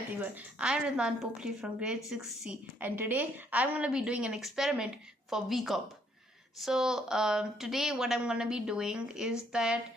everyone, I am Ridhaan Popli from grade 6C, and today I'm going to be doing an experiment for VCOP. So today what I'm going to be doing is that,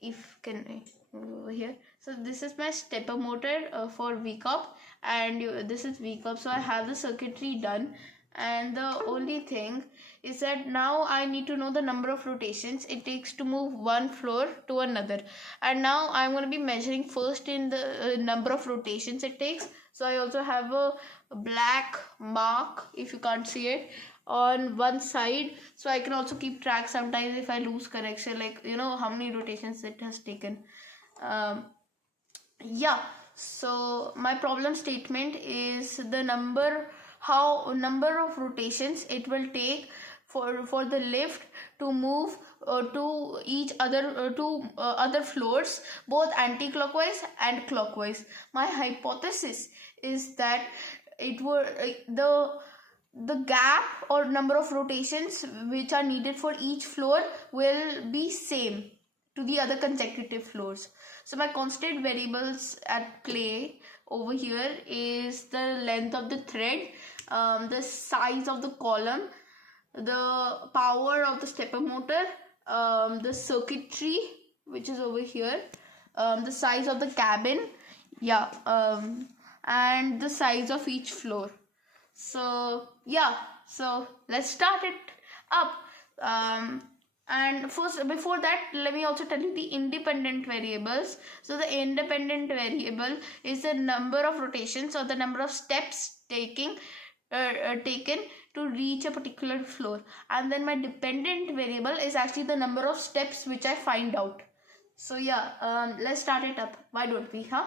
if can over here, so this is my stepper motor for VCOP, and this is VCOP. So I have the circuitry done, and the only thing is that now I need to know the number of rotations it takes to move one floor to another. And now I'm going to be measuring first in the number of rotations it takes. So I also have a black mark, if you can't see it, on one side, so I can also keep track sometimes if I lose correction, like how many rotations it has taken. Yeah, so my problem statement is the number of rotations it will take for the lift to move to each other floors, both anti-clockwise and clockwise. My hypothesis is that it would the gap or number of rotations which are needed for each floor will be same to the other consecutive floors. So my constant variables at play over here is the length of the thread, the size of the column, the power of the stepper motor, the circuitry which is over here, the size of the cabin, and the size of each floor. So let's start it up. And first, before that, let me also tell you the independent variables. So the independent variable is the number of rotations or the number of steps taken to reach a particular floor, and then my dependent variable is actually the number of steps which I find out. So let's start it up. Why don't we, huh?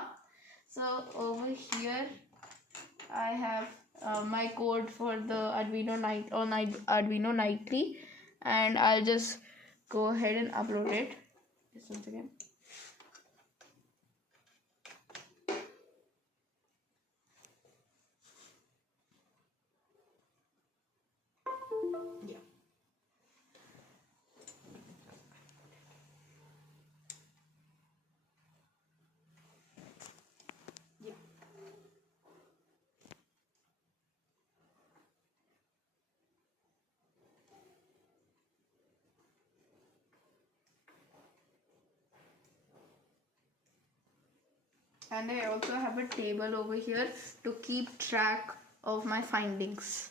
So over here I have my code for the Arduino Nightly, and I'll just go ahead and upload it. Just once again. And I also have a table over here to keep track of my findings.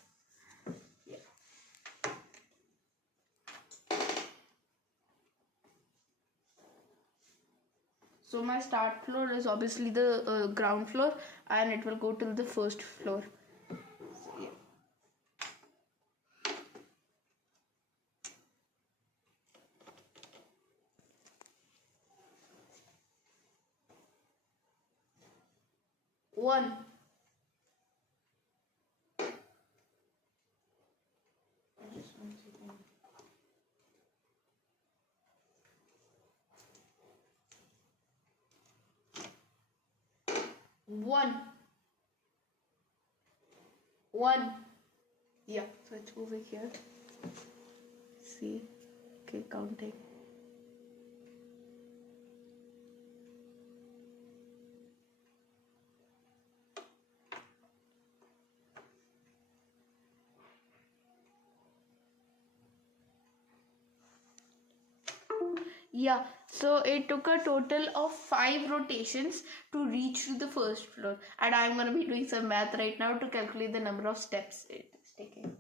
So my start floor is obviously the ground floor, and it will go till the first floor. So, One. One. Yeah, so it's over here. See, okay, counting. Yeah, so it took a total of 5 rotations to reach to the first floor, and I'm going to be doing some math right now to calculate the number of steps it is taking.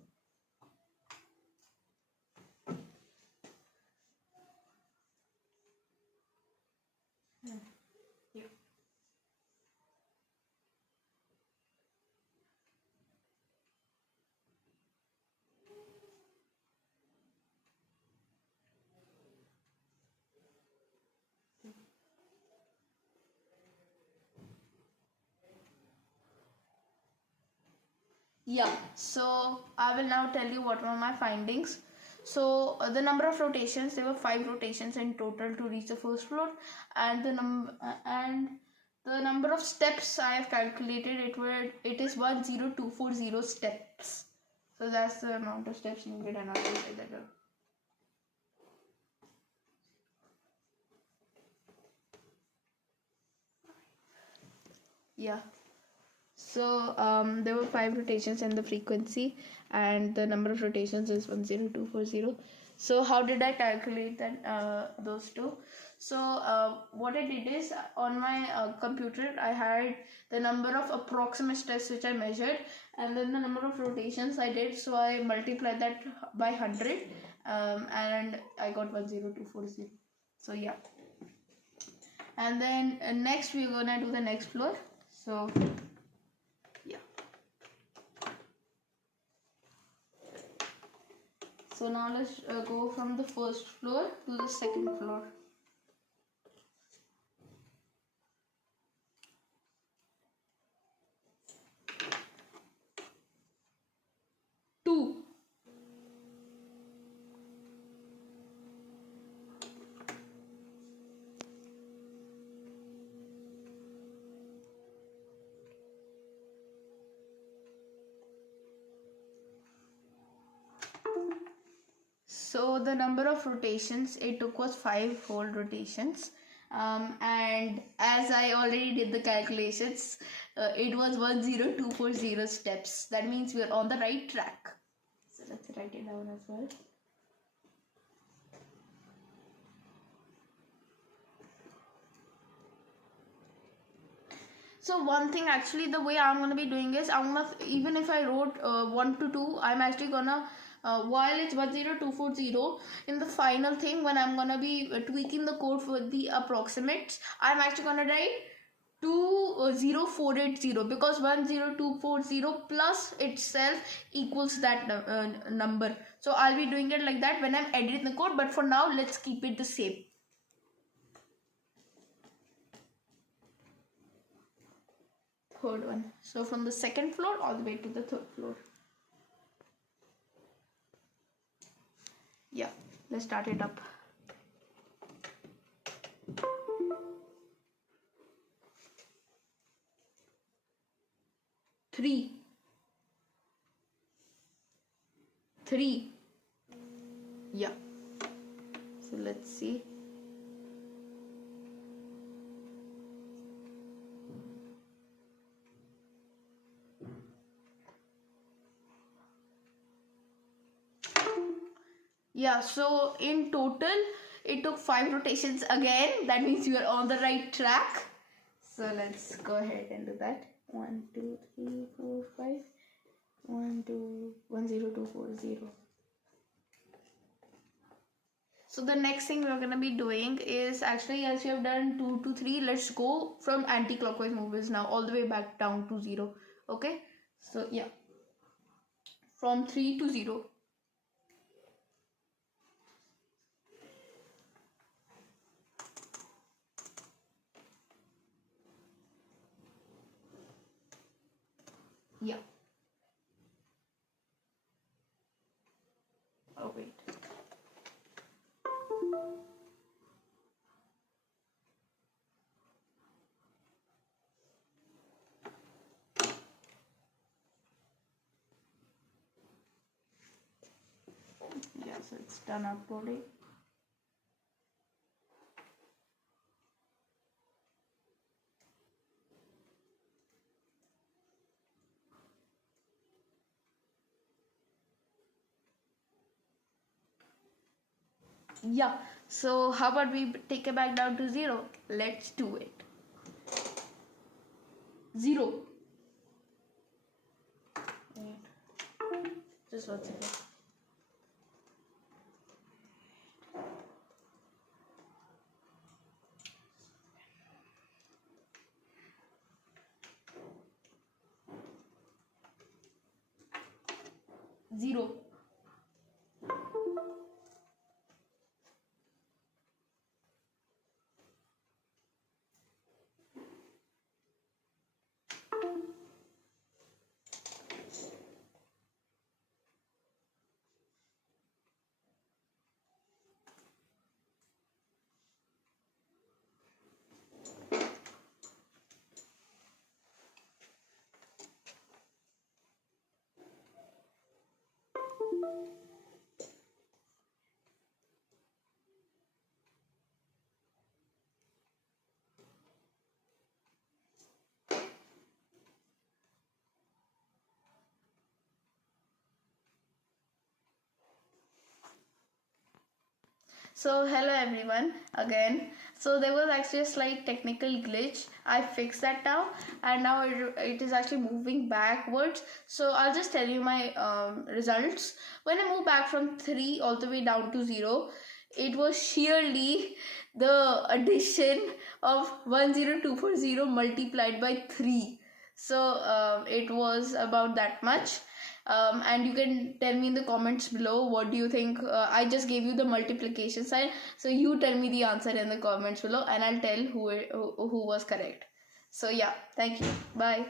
Yeah, so I will now tell you what were my findings. So the number of rotations, there were 5 rotations in total to reach the first floor, and the number of steps I have calculated, it is 10240 steps. So that's the amount of steps needed, and I'll write that down. Yeah. So there were 5 rotations in the frequency, and the number of rotations is 10240. So how did I calculate that those two? So what I did is, on my computer I had the number of approximate steps which I measured, and then the number of rotations I did. So I multiplied that by 100, and I got 10240. So yeah. And then next we're gonna do the next floor. So yeah. So now let's go from the first floor to the second floor. Two. So the number of rotations it took was 5 whole rotations, and as I already did the calculations, it was 10240 steps. That means we are on the right track. So let's write it down as well. So one thing, actually, the way I'm gonna be doing is, even if I wrote 1 to 2, I'm actually gonna while it's 10240, in the final thing when I'm gonna be tweaking the code for the approximates, I'm actually gonna write 20480, because 10240 plus itself equals that number. So I'll be doing it like that when I'm editing the code, but for now let's keep it the same. Third one. So from the second floor all the way to the third floor. Yeah, let's start it up. Three. Yeah. So let's see. Yeah, so in total it took 5 rotations again. That means you are on the right track. So let's go ahead and do that. 1 2 3 4 5 1 2 10240. So the next thing we're gonna be doing is, actually, as you have done 2 to 3, let's go from anti-clockwise movements now all the way back down to 0. Okay, so yeah, from 3 to 0. Yeah. Oh wait. Yeah, so it's done uploading. Yeah, so how about we take it back down to 0? Let's do it. 0. Wait. Just 1 second. Zero. So hello everyone again. So there was actually a slight technical glitch. I fixed that now, and now it is actually moving backwards. So I'll just tell you my results. When I moved back from 3 all the way down to 0, it was sheerly the addition of 10240 multiplied by 3. So it was about that much. And you can tell me in the comments below what do you think. I just gave you the multiplication sign, so you tell me the answer in the comments below and I'll tell who was correct. So yeah, thank you, bye.